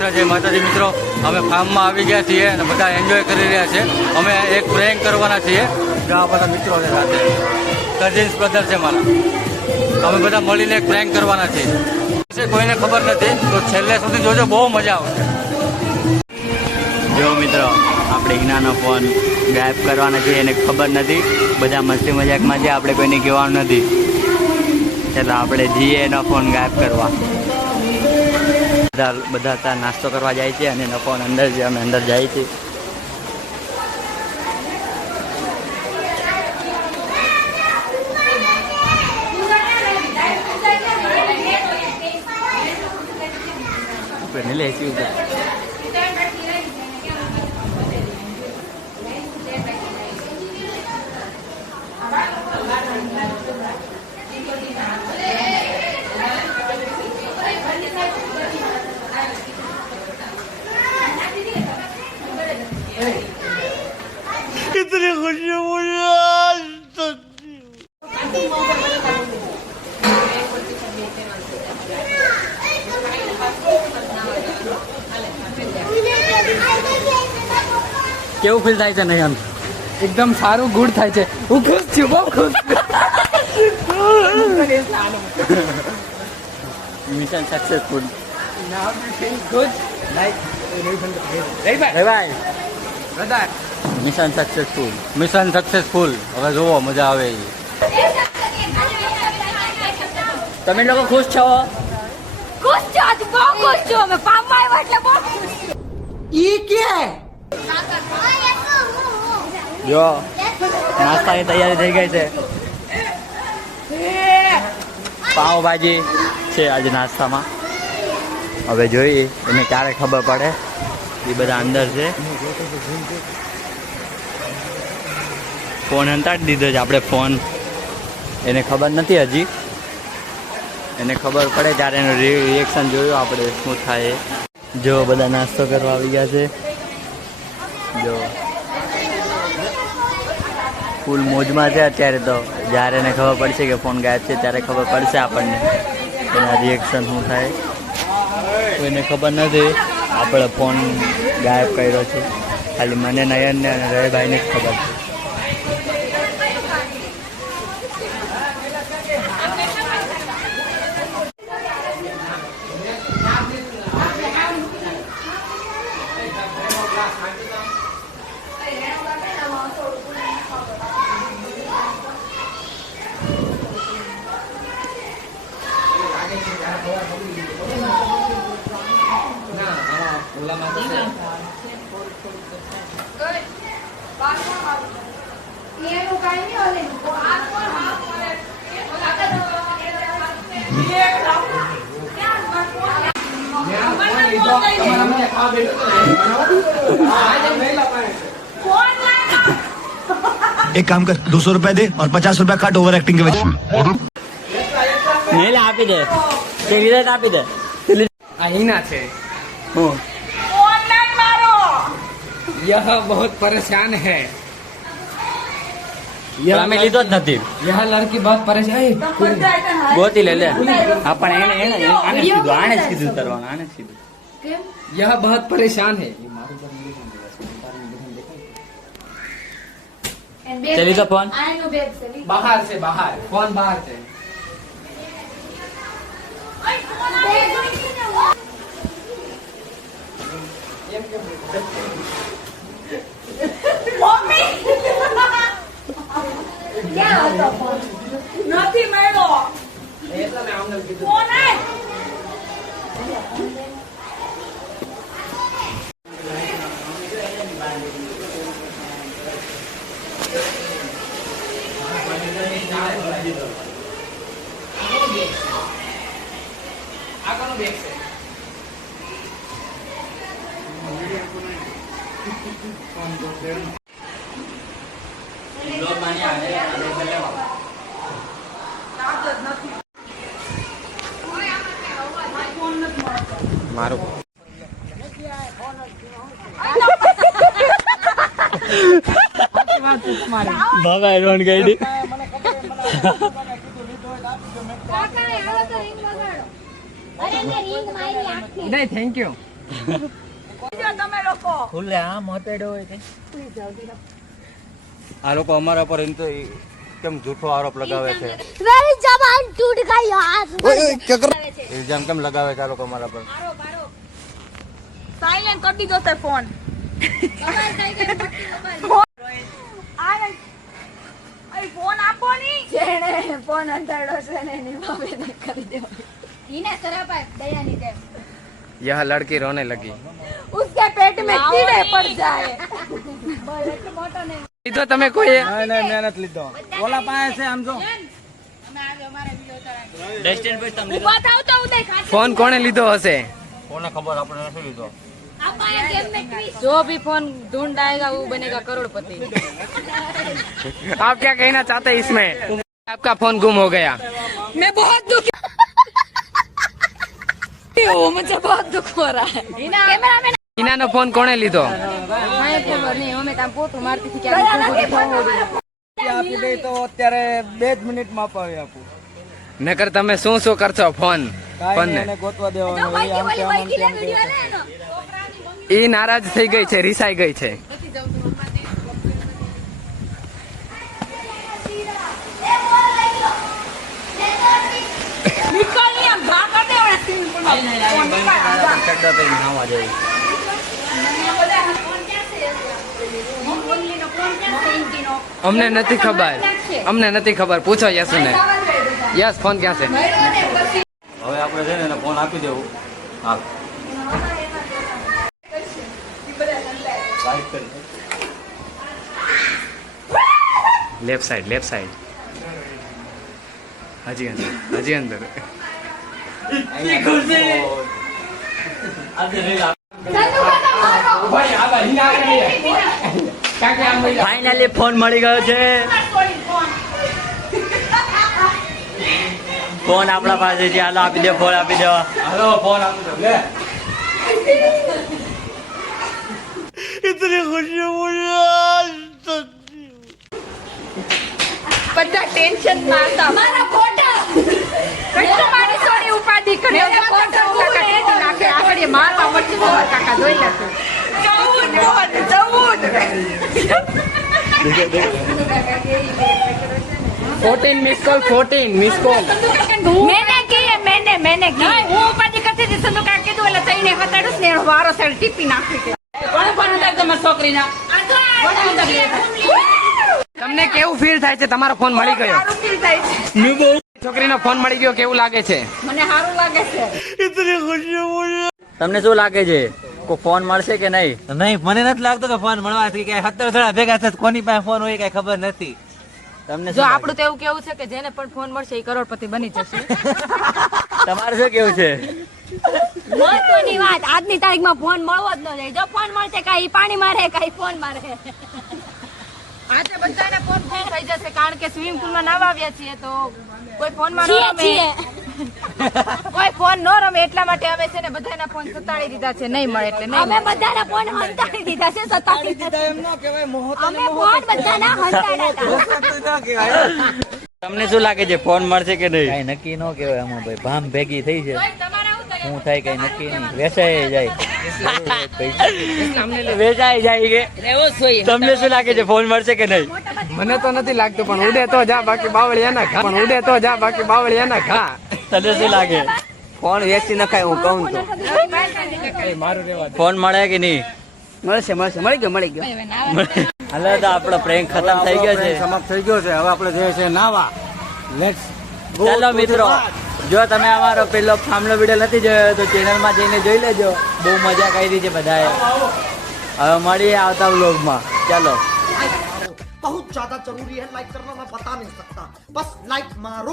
જય માતાજી મિત્રો, અમે ફાર્મમાં આવી ગયા છીએ અને બધા એન્જોય કરી રહ્યા છે. અમે એક પ્રેન્ક કરવાના છીએ. જો આ બધા મિત્રો છે સાથે, કઝિન્સ બ્રધર છે મારા. અમે બધા મળીને એક પ્રેન્ક કરવાના છીએ. કોઈને ખબર નથી તો છેલ્લે સુધી જોજો, બહુ મજા આવશે. જો મિત્રો, આપણે હિનાનો ફોન ગાયબ કરવાના છે, એને ખબર નથી. બધા મસ્તી મજાકમાં છે, આપણે કોઈને કહેવાનું નથી. ચાલો આપણે જઈએ એનો ફોન ગાયબ કરવા. બધા ત્યાં નાસ્તો કરવા જાય છે અને એનો ફોન અંદર છે. અમે અંદર જાય છે. લે कितनी खुशी मुझे आज કેવું ફીલ થાય છે? નહીં એકદમ સારું ગુડ થાય છે. હું ખુશ છું, બહુ ખુશ. Mission successful. Mission successful. Mission successful. હવે જુઓ, મજા આવે. તમે લોકો ખુશ છો? ખુશ છો? આજે બહુ ખુશ છું. અમે પામમાં આવ્યા એટલે બહુ ખુશ. ઈ કે જો નાસ્તાની તૈયારી થઈ ગઈ છે. પાવભાજી છે આજે નાસ્તામાં. હવે જોઈએ એને ક્યારે ખબર પડે. એ બધા અંદર છે. ફોન હંતાડી દીધો છે આપણે. ફોન એને ખબર નથી હજી. એને ખબર પડે ત્યારે એનું રિએક્શન જોયું આપણે શું થાય. જો બધા નાસ્તો કરવા આવી ગયા છે. જો ફૂલ મોજમાં છે અત્યારે. તો જ્યારે એને ખબર પડશે કે ફોન ગાયબ છે ત્યારે ખબર પડશે આપણને એના રિએક્શન શું થાય. કોઈને ખબર નથી આપણે ફોન ગાયબ કર્યો છે. ખાલી મને, નયનને અને રવિભાઈને જ ખબર છે. एक काम कर, 200 रुपए दे और 50 रुपए काट ओवर एक्टिंग के वजह. નહીં આપી દે. તે લીધે આપી દે. આ હિના છે. હું ઓનલાઈન મારો. यह बहुत परेशान है. અમે લીધો જ નથી. यह लड़की बहुत परेशान है. ગોતી લે. હા પણ એને આને જ કીધું. આને જ કીધું કરવાનું. આને જ કીધું. यह बहुत परेशान है. ચલી તો ફોન આનો બેગ છે. बाहर से बाहर. फोन बाहर से. મમ્મી ક્યાં હતો ફોન? નથી મળ્યો. ફોન આય. આ કોનો બેગ છે? મારું બાબા એડવાન્સ ગાડી નહીં થેન્ક યુ. તમે લોકો ખુલ્લે આમ હતેડો હોય કે આ લોકો અમારા પર એમ તો કેમ જૂઠો આરોપ લગાવે છે मेरी जबान टूट गई यार ઇલ્ઝામ કેમ લગાવે છે આ લોકો અમારા પર साइलेंट कर दीजो ते फोन फोन આપો ની જેણે ફોન અંધાડો છે ને એની મામેને કરી દેવો ઈને સરાપાય દયાની જેમ यह लड़की रोने लगी उसके पेट में कीड़े पड़ जाए બોલ એટલો મોટો નહીં લીધો તમે કોઈ મહેનત લીધો ઓલા પાસે છે આમ જો ડેસ્ટિન પર તમને ઉભા થાવ તો ઉદય ખાતે ફોન કોણે લીધો હશે કોને ખબર આપણે નથી લીધો આપાયા ગેમ में ट्विस्ट जो भी फोन ढूंढ आएगा वो बनेगा करोड़पति। आप क्या कहना चाहते हैं इसमें आपका फोन गुम हो गया मैं बहुत दुखी हूँ, मुझे बहुत दुख हो रहा है। कैमरामैन ઈનાનો ફોન કોણે લીધો मैं खबर नहीं हमें काम पोतू मारती थी क्या આપી દે તો અત્યારે 2 મિનિટમાં અપાવી આપું નકર તમે શું શું કરશો ફોન ફોન ને ગોતવા જો ભાઈ કે બોલી ભાઈ કે વિડિયો લે એનો ઈ નારાજ થઈ ગઈ છે રીસાઈ ગઈ છે નિકળની આમ ભા કર દે ઓલા સ્વિમિંગ પૂલમાં ચડ્ડા પહેરીને નાવા જાય અમને નથી ખબર અમને નથી ખબર પૂછો યસુ ને યસ ફોન ક્યાં છે હવે આપણે છે ને એને ફોન આપી દેવું હા લેફ્ટ સાઈડ હજી અંદર ફાઇનલી ફોન મળી ગયો છે ફોન આપણા પાસે છે હાલો આપી દો ફોન આપી દો હાલો ફોન આપી દો લે બધા ટેન્શન માં હતા મારા ફોટા કેટલું મારી સોની ઉપાધિ કરે કાકા ટેટી નાખે આગળ મારવા મરચું કાકા જોઈ લેતું 14 મિસ કોલ 14 મિસ કોલ मैंने की હું ઉપાધિ કરતી હતી સંતો કાકા કીધું એટલે તઈને હતાડું ને એનો વારો સાઈડ ટીપી નાખી કે કોણ પણ અંદર તમારી છોકરીના તમને કેવું ફીલ થાય છે તમારો ફોન મળી ગયો સારું ફીલ થાય છે છોકરીનો ફોન મળી ગયો કેવું લાગે છે મને સારું લાગે છે તમને શું લાગે છે કોઈ ફોન મળશે કે નહીં નહીં મને નથી લાગતું કે ફોન મળવાથી કે 17 જણા ભેગા થશે કોની પાસે ફોન હોય કઈ ખબર નથી તમને જો શું આપણું તો એવું કેવું છે કે જેને પણ ફોન મળશે એ કરોડપતિ બની જશે લાગે? તમારે શું કેવું છે મહત્વની વાત આજની તારીખમાં ફોન મળવો જ ન જોઈએ જો ફોન મળશે કાઈ પાણી મારે કાઈ ફોન મારે આજે બધાને ફોન ફોન થઈ જશે કારણ કે સ્વિમિંગ પૂલમાં નાવા આવ્યા છીએ તો કોઈ ફોન માં છીએ કોઈ ફોન ન રમે એટલા માટે અમે છે ને બધાના ફોન સતાડી દીધા છે નહીં મળે એટલે નહીં અમે બધાના ફોન હંતાડી દીધા છે સતાડી દીધા એમ ન કહેવાય મોહત અમે ફોન બધાના હંતાડ્યા હતા તમને શું લાગે છે ફોન મળશે કે નહીં કઈ નક્કી ન કહેવાય આમાં ભાઈ ભામ ભેગી થઈ છે હું થાય કઈ નક્કી નહીં વેચાઈ જાય વેચાઈ જાય કે તમને શું લાગે છે ફોન મળશે કે નહીં મને તો નથી લાગતું પણ ઉડે તો જા બાકી બાવળિયાના ઘા પણ ઉડે તો જા બાકી બાવળિયાના ઘા તને શું લાગે ફોન વેચી નખાય હું કહું તો ફોન મળે કે નહીં મળશે મળી ગયો હાલો તો આપણો પ્રેન્ક ખતમ થઈ ગયો છે સમાપ્ત થઈ ગયો છે હવે આપણે જઈએ છીએ નાવા લેટ્સ ચાલો મિત્રો જો તમે અમારો પેલો ફામલો વિડીયો નથી જોયો તો ચેનલમાં જઈને જોઈ લેજો બહુ મજા કરી છે બધાએ હવે મળીએ આવતા વ્લોગમાં ચાલો बहुत ज्यादा जरूरी है लाइक करना मैं बता नहीं सकता बस लाइक मारो